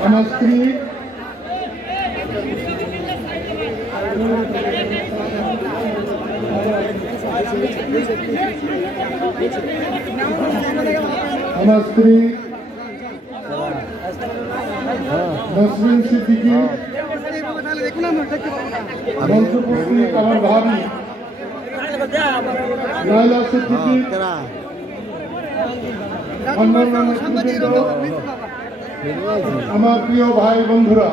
আমার স্ত্রী আমার স্ত্রী নসরিন সিদ্দিকী মঞ্চপত্নী আমার ভাবি লাইলা সিদ্দিকী আমার প্রিয় ভাই বন্ধুরা,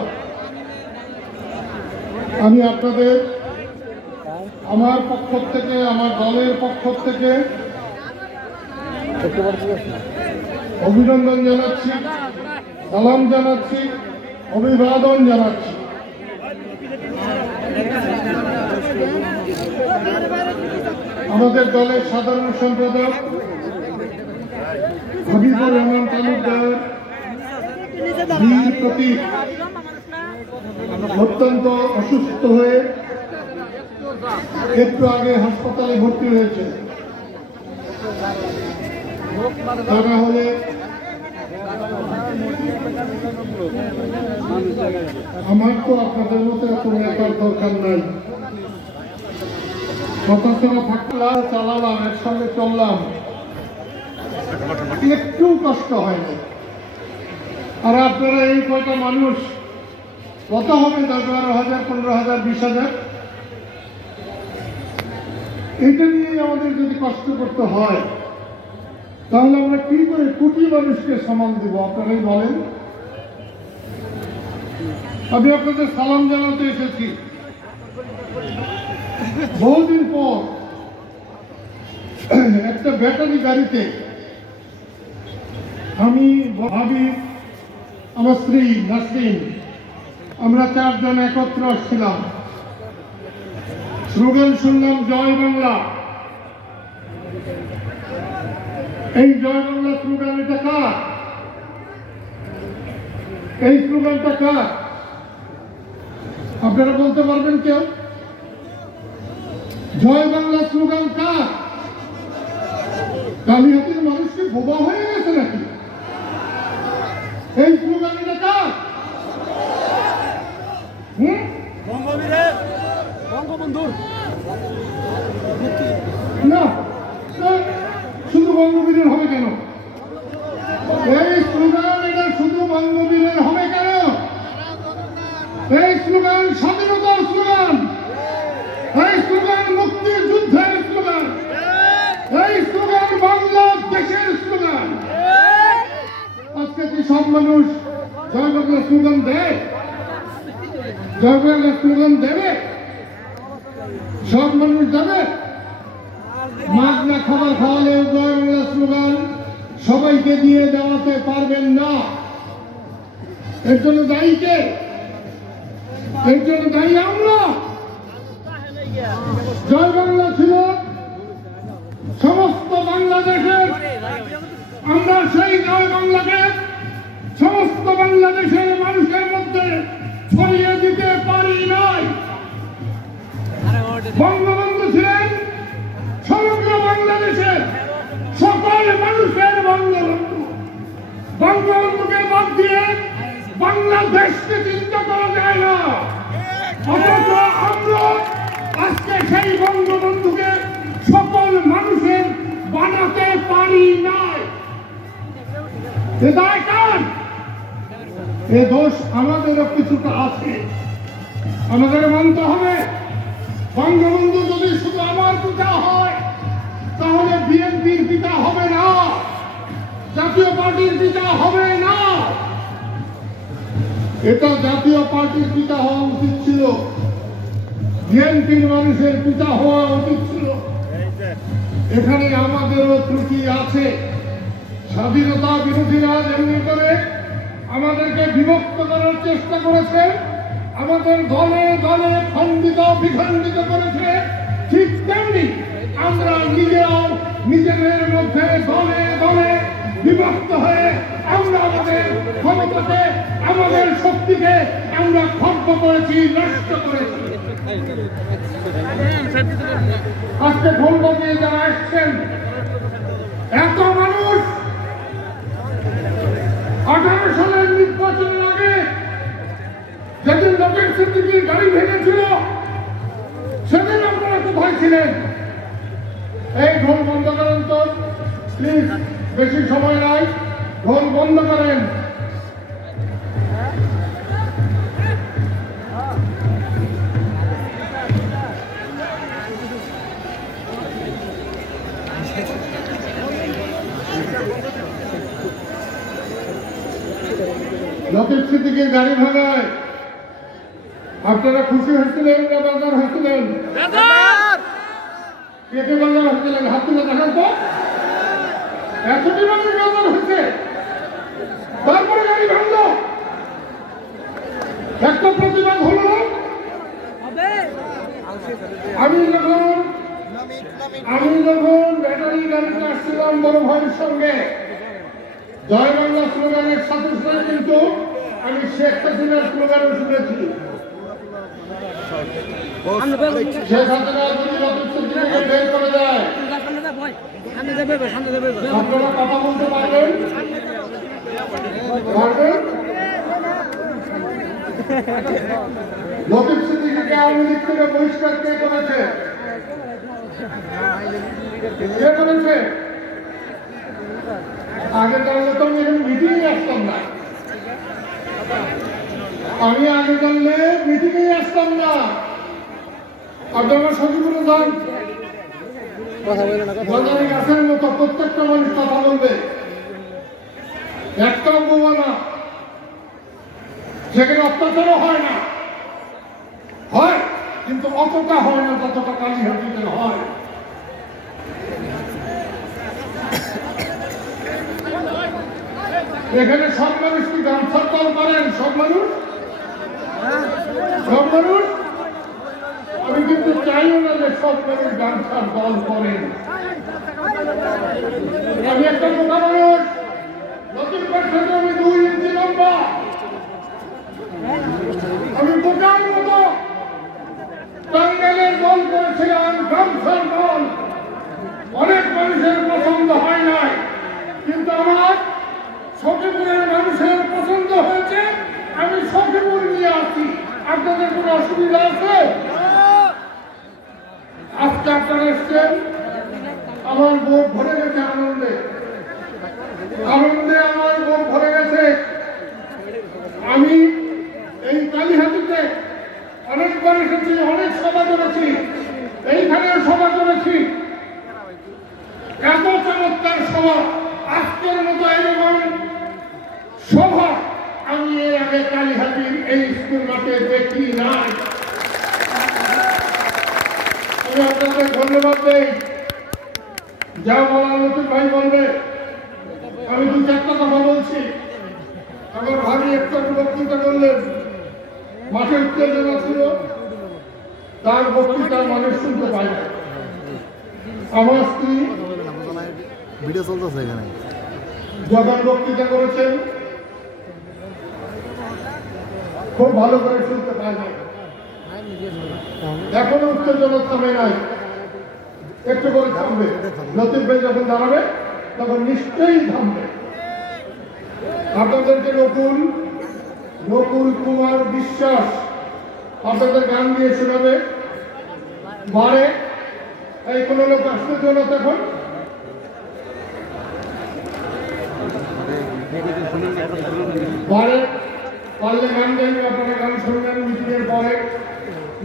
আমি আপনাদের আমার পক্ষ থেকে, আমার দলের পক্ষ থেকে অভিনন্দন জানাচ্ছি, সালাম জানাচ্ছি, অভিবাদন জানাচ্ছি। আমাদের দলের সাধারণ সম্পাদক হাবিবুর রহমান তালুকদার প্রতীক অত্যন্ত অসুস্থ হয়ে একটু আগে হাসপাতালে ভর্তি হয়েছে। তা না হলে আমার তো আপনাদের মতো এত নেতার দরকার নাই। কথা শোনা থাকলাম, চালালাম, একসঙ্গে চললাম। একটু কষ্ট হয় না আর আপনারা এই কয়টা মানুষ, কত হবে দশ বারো হাজার, পনেরো হাজার, বিশ হাজার? এটা নিয়ে আমাদের যদি কষ্ট করতে হয়, তাহলে আমরা কি করে কোটি মানুষকে সামাল দেব? আপনারাই বলেন। আমি আপনাদের সালাম জানাতে এসেছি। বহুদিন পর একটা ব্যাটারি গাড়িতে আমি ভাবি, আমার স্ত্রী নাসরিন, আমরা চারজন একত্র আসছিলাম। স্লোগান শুনলাম, জয় বাংলা। এই জয় বাংলা স্লোগান এটা কার? এই স্লোগানটা কার? আপনারা বলতে পারবেন কেউ? জয় বাংলা স্লোগান কার? কালিহাতির মানুষকে বোবা হয়ে গেছে নাকি? এটা কার হুম? বঙ্গবীরের বঙ্গবন্ধুর। না, শুধু বঙ্গবীরের হবে কেন এই স্লোগান এটা শুধু বঙ্গবীরের হবে কেন এই স্লোগান স্বাধীনতার স্লোগান এই স্লোগান মুক্তির যুদ্ধের স্লোগান এই স্লোগান বাংলাদেশের স্লোগান আজকে কি সব মানুষ জয় বাংলা স্লোগান দেয় জয় বাংলা স্লোগান দেবে? সব মানুষ দেবে মাছ খাবার বাংলা স্লোগান, সবাইকে দিয়ে দেওয়াতে পারবেন না। এর জন্য দায়ী কে? এর জন্য দায়ী আমরা। জয় বাংলা ছিল। সমস্ত বাংলাদেশের আমরা সেই জয় বাংলাকে সমস্ত বাংলাদেশের মানুষের মধ্যে ছড়িয়ে দিতে পারি নাই। বঙ্গবন্ধু ছিলেন সমগ্র বাংলাদেশের সকল মানুষের বঙ্গবন্ধু। বঙ্গবন্ধুকে বাদ দিয়ে বাংলাদেশকে চিন্তা করা যায় না। অথচ আমরা আজকে সেই বঙ্গবন্ধুকে সকল মানুষের বানাতে পারি নাই। এ দোষ আমাদেরও কিছুটা আছে। আমাদের মানতে হবে। বঙ্গবন্ধু যদি শুধু আমার পিতা হয়, তাহলে বিএনপির পিতা হবে না। জাতীয় পার্টির পিতা হবে না। এটা জাতীয় পার্টির পিতা হওয়া উচিত ছিল। বিএনপির মানুষের পিতা হওয়া উচিত ছিল। এখানে আমাদেরও ত্রুটি আছে। স্বাধীনতা বিরোধীরা যেমনি করে আমাদেরকে বিভক্ত করার চেষ্টা করেছে। আমাদের দলে দলে খণ্ডিত, বিখণ্ডিত করেছে। ঠিক তেমনি আমরা নিজেরাও নিজেদের মধ্যে দলে দলে বিভক্ত হয়ে আমরা আমাদের ক্ষমতাকে, আমাদের শক্তিকে আমরা খর্ব করেছি, নষ্ট করেছি। আজকে ভোট দিয়ে যারা এসছেন এত আঠারো সালের নির্বাচনের আগে যেদিন লোকের সিদ্দিকির গাড়ি ভেঙেছিল, সেদিন আপনারা কোথায় ছিলেন? এই ঢোল বন্ধ করেন তো প্লিজ বেশি সময় নাই। ঢোল বন্ধ করেন। লতিফ সিদ্দিকির গাড়ি ভাঙায় আপনারা খুশি হয়েছিলেন না বাজার হয়েছিলেন? কে কে বাজার হয়েছিলেন? হাত তুলে দেখান তো। এতটি মানুষ বাজার হয়েছে। তারপরে গাড়ি ভাঙলো। একটা প্রতিবাদ হলো না? আমি যখন আমি যখন ব্যাটারি গাড়িতে আসছিলাম বড় ভাইয়ের সঙ্গে। জয় বাংলা স্লোগানের সাথে সাথে কিন্তু আমি শেখ হাসিনার স্লোগানও শুনেছি। শেখ হাসিনা যদি লতিফ সিদ্দিকীকে বের করে দেয়। আপনারা কথা বলতে পারবেন? পারবেন? লতিফ সিদ্দিকীকে আওয়ামী লীগ থেকে বহিষ্কার কে করেছে? কে করেছে? আগে তো আমি এরকম মিটিংয়ে আসতাম না। আমি আগে জানলে মিটিংয়ে আসতাম না। আপনারা সচিবুরে যান। বাজারে গাছের মতো প্রত্যেকটা মানুষ কথা বলবে। একটা বোমা না সেখানে অত্যাচারও হয় না। হয়, কিন্তু অতটা হয় না যতটা কালীহাটিতে হয়। এখানে সব মানুষ কি গামছার দল করেন সব মানুষ? সব মানুষ? আমি কিন্তু চাইও না যে সব মানুষ গামছার দল করেন। আমি একটা মোটা মানুষ নতুন পার্সেন্ট আমি দুই ইঞ্চি লম্বা। আমি বোকার মতো টাঙ্গাইলের দল করেছিলাম গামছার দল অনেক মানুষের পছন্দ হয় নাই কিন্তু আমার সখীপুরের মানুষের পছন্দ হয়েছে আমি সখীপুর নিয়ে আসি আপনাদের কোনো অসুবিধা আছে? আজকে আপনারা এসছেন। আমার বুক ভরে গেছে আনন্দে। আনন্দে আমার বুক ভরে গেছে। আমি এই কালীহাতিতে অনেকবার এসেছি, অনেক সভা করেছি। এইখানেও সভা করেছি। এত চমৎকার সভা। আজকের মতো এরকম সভা আমি এর আগে কালীহাতির স্কুল মাঠে দেখি নাই আমি আপনাদের ধন্যবাদ দেই যা বলার নতুন ভাই বলবে আমি দু চারটা কথা বলছি আমার ভাবি একটু বক্তৃতা করলেন মাঠে উত্তেজনা ছিল তার বক্তৃতা মানুষ শুনতে পায় না আমার স্ত্রী ভিডিও চলতেছে এখানে যখন বক্তৃতা করেছেন খুব ভালো করে শুনতে না এখনও উত্তেজনা থামে নাই। একটু করে থামবে। লতিফ ভাই যখন দাঁড়াবে, তখন নিশ্চয়ই থামবে। আপনাদেরকে নকুল নকুল কুমার বিশ্বাস আপনাদের গান দিয়ে শোনাবে। বারে, এই কোনো লোক আসতে জন্য তখন। পরে পারলে গান গাইবে, আপনারা গান শুনবেন, মিটিংয়ের পরে।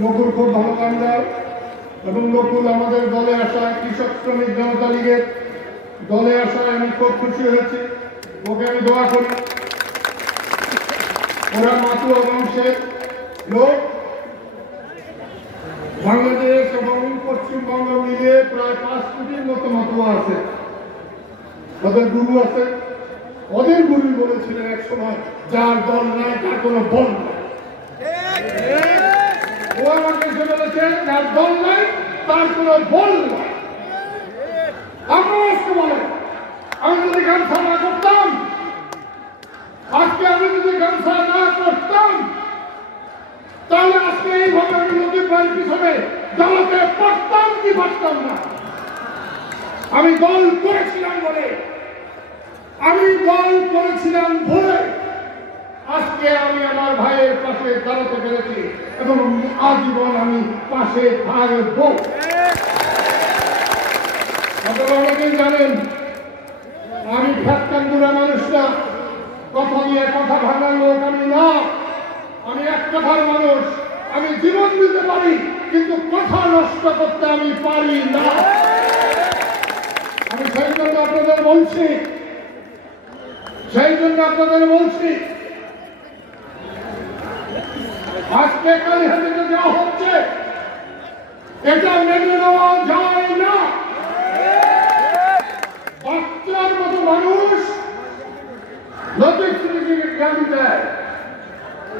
নকুল খুব ভালো গান গায় এবং নকুল আমাদের দলে আসা কৃষক শ্রমিক জনতা লীগের দলে আসায় আমি খুব খুশি হয়েছি। ওকে আমি দোয়া করি। ওরা মাতুয়া বংশের লোক বাংলাদেশ এবং পশ্চিমবঙ্গ মিলিয়ে প্রায় পাঁচ কোটির মতো মাতুয়া আছে। ওদের গুরু আছে। ওদের গুরু বলেছিলেন এক সময়। যার দল নাই, তার কোনো বল নাই। ও আমাকে বলেছে, যার দল নাই, তার কোনো বল নাই। আজকে বলেন আমি যদি গামছা না করতাম, আজকে আমি যদি গামছা না করতাম, তাহলে আজকে এইভাবে আমি নদী প্রায় পিছনে জ্বালাতে পারতাম কি পারতাম না? আমি দল করেছিলাম বলে, আমি দল করেছিলাম বলে আজকে আজকে আমি আমার ভাইয়ের পাশে দাঁড়াতে পেরেছি এবং আজীবন আমি পাশে থাকব। অনেকেই জানেন, আমি ফ্যাক্টাঙ্গুরা মানুষ না কথা দিয়ে কথা ভাঙার লোক আমি না। আমি এক কথার মানুষ, আমি জীবন দিতে পারি, কিন্তু কথা নষ্ট করতে আমি পারি না। আমি সেই জন্য আপনাদের বলছি, সেই জন্য আপনাদের বলছি আজকে কালীহাতে যে হচ্ছে। এটা মেনে নেওয়া যায় না। বাচ্চার মতো মানুষ লতিফ সিদ্দিকীকে দেয়।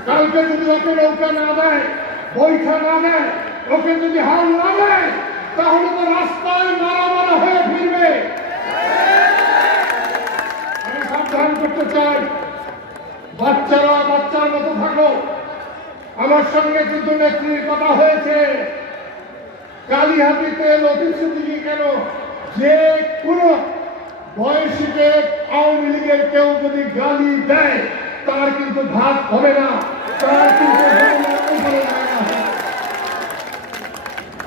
কালকে যদি ওকে নৌকা না দেয়, বৈঠা না দেয় ওকে যদি হাল না দেয়, তাহলে তো রাস্তায় মারা মারা হয়ে ফিরবে। আমি সাবধান করতে চাই। বাচ্চারা বাচ্চার মতো থাকো। আমার সঙ্গে কিন্তু নেত্রীর কথা হয়েছে। কালীহাতিতে সিদ্দিকী কেন? যে কোনো বয়সীকে আওয়ামী লীগের কেউ যদি গালি দেয়, তার কিন্তু ভাত হবে না। তার কিন্তু।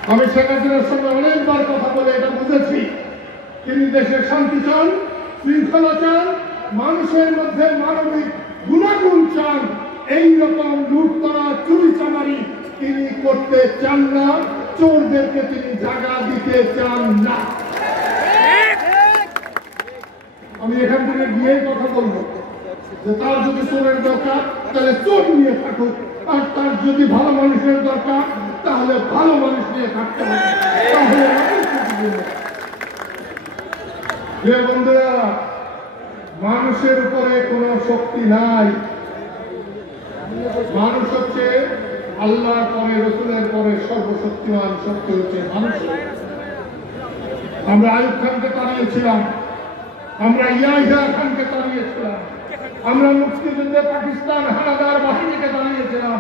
আমি শেখ হাসিনার সঙ্গে অনেকবার কথা বলে এটা বুঝেছি। তিনি দেশের শান্তি চান, শৃঙ্খলা চান, মানুষের মধ্যে মানবিক গুণাগুণ চান। এই রকম লুট করা চুরি চামারি তিনি করতে চান না। চোরদেরকে তিনি জায়গা দিতে চান না। আমি এখান থেকে গিয়ে কথা বলব। যে তার যদি চোরের দরকার, তাহলে চোর নিয়ে থাকুক। আর তার যদি ভালো মানুষের দরকার, তাহলে ভালো মানুষ নিয়ে থাকতে হবে। তাহলে বন্ধুরা, মানুষের উপরে কোনো শক্তি নাই। মানুষ হচ্ছে আল্লাহর পরে, রসুলের পরে সর্বশক্তিমান শক্তি হচ্ছে মানুষ। আমরা আয়ুব খানকে তাড়িয়েছিলাম আমরা ইয়াহিয়া খানকে তাড়িয়েছিলাম আমরা মুক্তিযুদ্ধে পাকিস্তান হানাদার বাহিনীকে তাড়িয়েছিলাম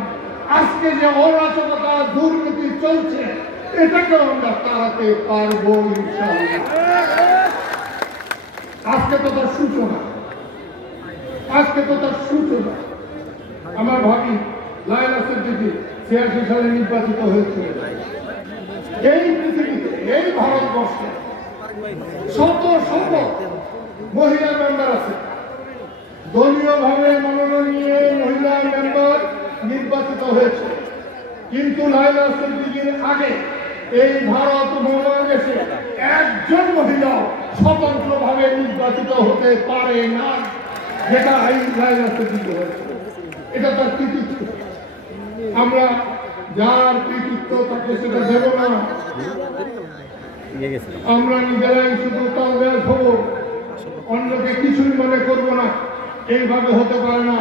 আজকে যে অরাজকতা, দুর্নীতি চলছে এটাকে আমরা তাড়াতে পারব আজকে তো তার সূচনা, আজকে তো তার সূচনা। আমার ভাবি লাইলা সিদ্দিকী ছিয়াশি সালে নির্বাচিত হয়েছিল। এই পৃথিবীতে, এই ভারতবর্ষে শত শত মহিলা মেম্বার আছে। দলীয় ভাবে মনোনয়ন মহিলা মেম্বার নির্বাচিত হয়েছে। কিন্তু লাইলা সিদ্দিকির আগে এই ভারত মহাদেশে একজন মহিলা স্বতন্ত্রভাবে নির্বাচিত হতে পারে না, যেটা এই লাইলা সিদ্দিকি হয়েছে এটা তার কৃতিত্ব। আমরা যার কৃতিত্ব তাকে সেটা দেব না। আমরা নিজেরাই শুধু তলবেশ হব। অন্যকে কিছুই মনে করব না। এইভাবে হতে পারে না।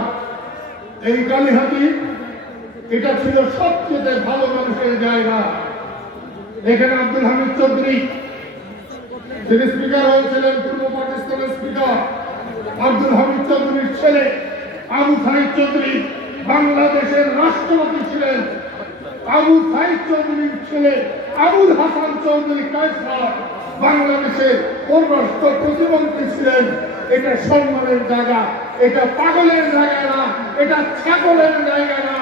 এই কালীহাতি, এটা ছিল সবচেয়ে ভালো মানুষের জায়গা। এখানে আব্দুল হামিদ চৌধুরী, তিনি স্পিকার হয়েছিলেন, পূর্ব পাকিস্তানের স্পিকার আব্দুল হামিদ চৌধুরীর ছেলে। আবু সাইদ চৌধুরী বাংলাদেশের রাষ্ট্রপতি ছিলেন। আবু সাইদ চৌধুরীর ছেলে আবুল হাসান চৌধুরী কায়সার বাংলাদেশের পররাষ্ট্র প্রতিমন্ত্রী ছিলেন। এটা সম্মানের জায়গা, এটা পাগলের জায়গা না, এটা ছাগলের জায়গা না।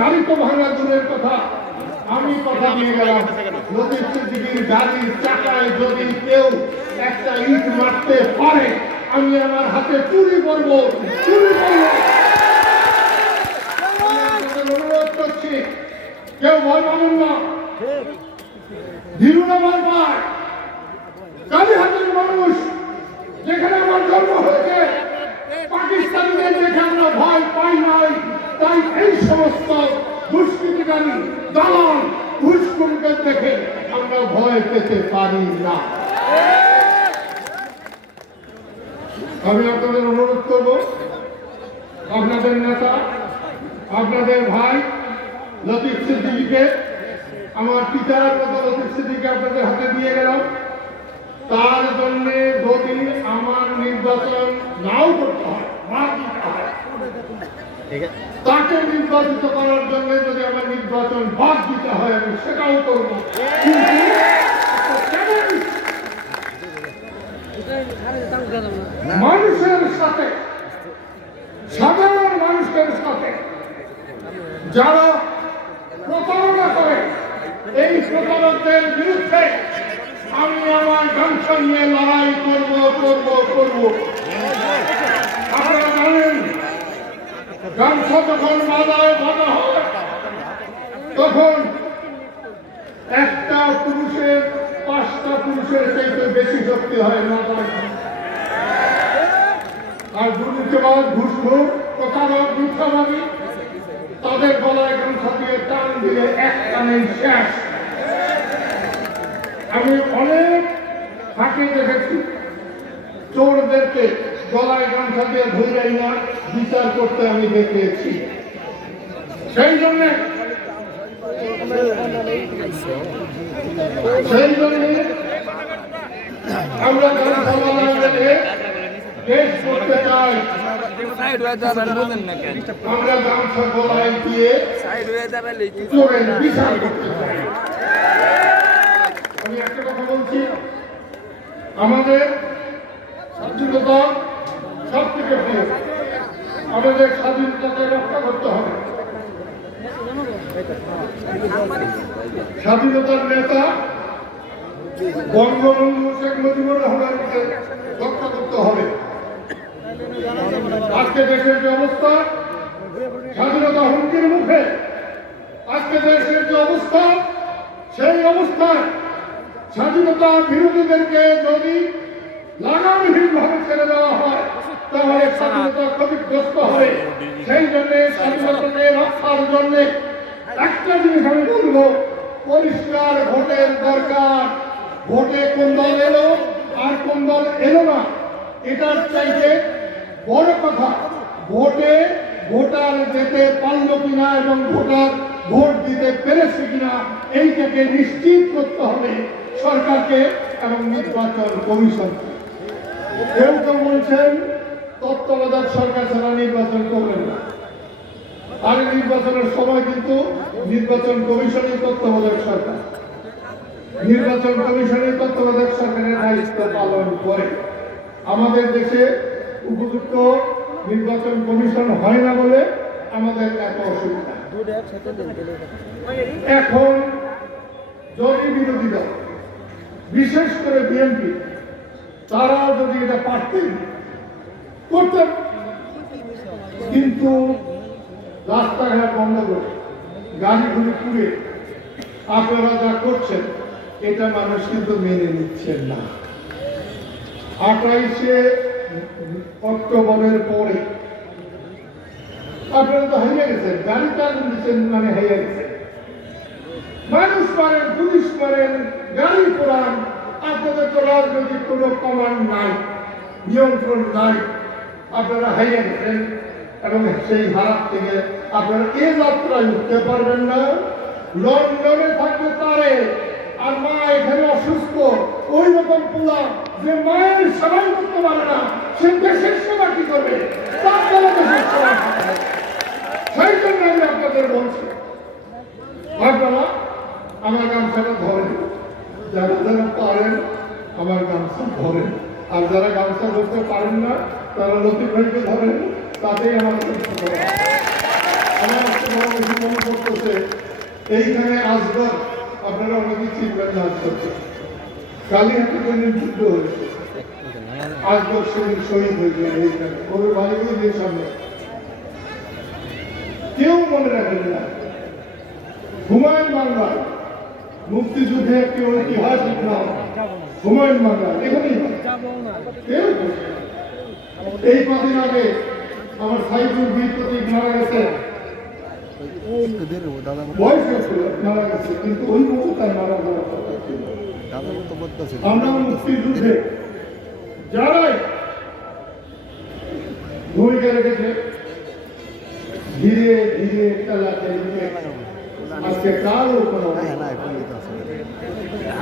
গাড়ি তো ভাঙা দূরের কথা। আমি কথা দিয়ে গেলাম গাড়ির চাকায় যদি কেউ একটা ইট মারতে পারে আমি আমার হাতে চুরি করব চুরি করব। অনুরোধ করছি, কেউ ভয় পাবেন না। ধীরুনা ভয় পায়। কালীহাটের মানুষ যেখানে আমার জন্ম হয়েছে, পাকিস্তানিদের দেখে আমরা ভয় পাই নাই। তাই এই সমস্ত দুষ্কৃতিকারী দালাল ঘুষখুরদের দেখে আমরা ভয় পেতে পারি না। আমি আপনাদের অনুরোধ করব, আপনাদের নেতা, আপনাদের ভাই, লতিফ সিদ্দিকীকে, আমার পিতার মতো লতিফ সিদ্দিকীকে আপনাদের হাতে দিয়ে গেলাম। তার জন্য যদি আমার নির্বাচন নাও করতে হয় তাকে নির্বাচিত করার জন্য যদি আমার নির্বাচন বাদ দিতে হয়, আমি সেটাও করব। মানুষের সাথে, সাধারণ মানুষের সাথে যারা প্রতারণা করে, এই প্রতারকদের বিরুদ্ধে আমি আমার জনসন নিয়ে লড়াই করব করব করব। আপনারা জানেন জনস যখন বাধায় বাধা হয়, তখন একটা পুরুষের, পাঁচটা পুরুষের চাইতে বেশি শক্তি হয় না আর দুর্নীতিবাদ ঘুষখোর প্রতারক মিথ্যাবাদী তাদের গলায় গামছা দিয়ে টান দিয়ে এক টানে শেষ। আমি অনেক হাঁকে দেখেছি। চোরদেরকে গলায় গামছা দিয়ে ধরে না, বিচার করতে আমি দেখেছি সেই জন্যে সেই জন্যে আমরা গামছাওয়ালাদেরকে আমাদের স্বাধীনতা সব থেকে প্রিয়। আমাদের স্বাধীনতাকে রক্ষা করতে হবে। স্বাধীনতার নেতা বঙ্গবন্ধু শেখ মুজিবুর রহমানকে রক্ষা করতে হবে। আজকে দেশের যে অবস্থা, স্বাধীনতা হুমকির মুখে আজকে দেশের যে অবস্থা, সেই অবস্থায় স্বাধীনতা বিরোধীদেরকে যদি লাগামহীন ভাবে ছেড়ে দেওয়া হয়, তাহলে স্বাধীনতা ক্ষতিগ্রস্ত হবে। সেই জন্য স্বাধীনতাকে রক্ষার জন্য একটা জিনিস আমি বলব, পরিষ্কার ভোটের দরকার। ভোটে কোন দল এলো আর কোন দল এলো না, এটার চাইতে বড় কথা, ভোটে ভোটার যেতে পারল কিনা এবং ভোটার ভোট দিতে পেরেছে কিনা, এইটাকে নিশ্চিত করতে হবে সরকারকে এবং নির্বাচন কমিশনকে। কেউ কেউ বলছেন, তত্ত্বাবধায়ক সরকার ছাড়া নির্বাচন করবেন না। আর নির্বাচনের সময় কিন্তু নির্বাচন কমিশনের তত্ত্বাবধায়ক সরকার। নির্বাচন কমিশনের তত্ত্বাবধায়ক সরকারের দায়িত্ব পালন করে। আমাদের দেশে উপযুক্ত নির্বাচন কমিশন হয় না বলে আমাদের এত অসুবিধা। এখন যদি বিরোধী দল, বিশেষ করে বিএনপি, তারা যদি এটা পারতেন করতেন কিন্তু রাস্তাঘাট বন্ধ করে, গাড়িগুলি পুড়ে, আপনারা যা করছেন, এটা মানুষ কিন্তু মেনে নিচ্ছেন না। আঠাইশে অক্টোবরের পরে। আপনারা তো হারিয়ে গেছেন, গাড়ি চালন দিচ্ছেন মানে হারিয়ে গেছেন। মানুষ মারেন পুলিশ মারেন গাড়ি পোড়ান, আপনাদের তো রাজনৈতিক কোনো কমান্ড নাই, নিয়ন্ত্রণ নাই। আপনারা হারিয়ে গেছেন এবং সেই হারাপ থেকে আপনারা এ যাত্রায় উঠতে পারবেন না। লন্ডনে থাকবে তারে আর মা এখানে অসুস্থ, ওই রকম পোলা যে মায়ের সেবাই করতে পারে না। সে দেশের সেবা কি করবে? তার বলছি। আপনারা আমার গামছাটা ধরেন। যারা আমার গামছা ধরেন। আর যারা গামছা ধরতে পারেন না, তারা লতিফ ভাইকে ধরেন। তাতেই আমার আমার আপনারা অনেকে চিনবেন না আসবারকে কালীহাটের জন্য যুদ্ধ হয়েছে। আসবার সেদিন শহীদ হয়ে গেলেন এইখানে ওর বাড়ি ওই সামনে। কেউ মনে রাখেন না। হুমায়ুন বাংলা মুক্তিযুদ্ধে একটি ঐতিহাসিক নাম। হুমায়ুন বাংলা এখানেই। কেউ। এই কদিন আগে আমার সাইফুল বীর প্রতীক মারা গেছে মারা গেছে। কিন্তু ওই মতো মারা যাওয়ার আমরা মুক্তিযুদ্ধে যারাই ভূমিকা রেখেছে ধীরে ধীরে চালাতে আজকে কারও কোনো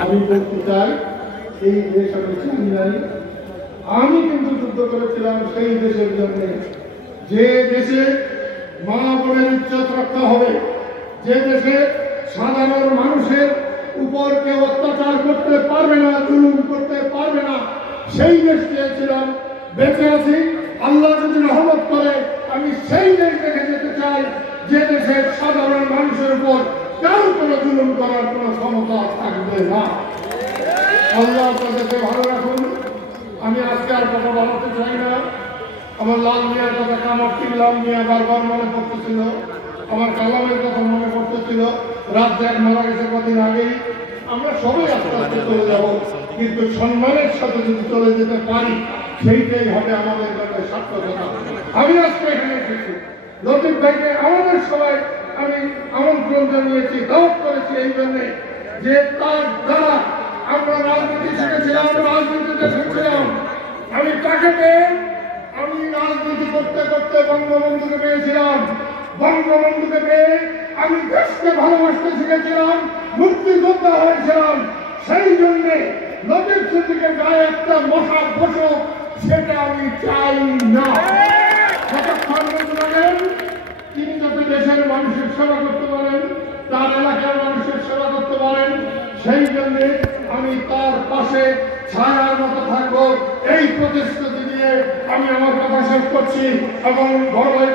আমি বলতে চাই এই দেশ আমি চিনি নাই আমি কিন্তু যুদ্ধ করেছিলাম সেই দেশের জন্য। যে দেশে মা বোনের ইজ্জত রক্ষা হবে যে দেশে সাধারণ মানুষের উপর কেউ অত্যাচার করতে পারবে না জুলুম করতে পারবে না সেই দেশ চেয়েছিলাম বেঁচে আছি, আল্লাহ যদি রহমত করে, আমি সেই দেশ দেখে যেতে চাই, যে দেশের সাধারণ মানুষের উপর কারও কোনো জুলুম করার কোনো ক্ষমতা থাকবে না। আল্লাহ তাদেরকে ভালো রাখুন। আমি আজকে আর কথা বলাতে চাই না। আমার লাল মিয়ার কথা আমার লাল মিয়া বারবার মনে পড়তেছিল? আমার কালামের কথা মনে পড়তেছিল। রাত এক মারা গেছে কদিন আগেই। আমরা সবাই আস্তে আস্তে চলে যাব। কিন্তু সম্মানের সাথে যদি চলে যেতে পারি, সেইটাই হবে আমাদের কাছে সার্থকতা। আমি আজকে এখানে এসেছি। লতিফ ভাইকে আমাদের সবাই আমি আমন্ত্রণ জানিয়েছি, দাওয়াত করেছি এই জন্যে যে তার দ্বারা আমরা রাজনীতি শিখেছিলাম, রাজনীতিতে শিখছিলাম আমি তাকে পেয়ে আমি রাজনীতি করতে করতে বঙ্গবন্ধুকে পেয়েছিলাম। বঙ্গবন্ধুকে পেয়ে আমি দেশকে ভালোবাসতে শিখেছিলাম, মুক্তিযোদ্ধা হয়েছিলাম। সেই জন্যে নদীর সিদ্দিকের গায়ে একটা মশা বসুক সেটা আমি চাই না। তিনি যাতে দেশের মানুষের সেবা করতে পারেন, তার এলাকার মানুষের সেবা করতে পারেন, সেই জন্য আমি তার পাশে ছায়ার মতো থাকব। এই প্রতিশ্রুতি দিয়ে আমি আমার কথা শেষ করছি এবং ঘরবাই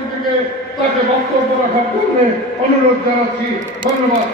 থেকে তাকে বক্তব্য রাখার জন্য অনুরোধ জানাচ্ছি। ধন্যবাদ।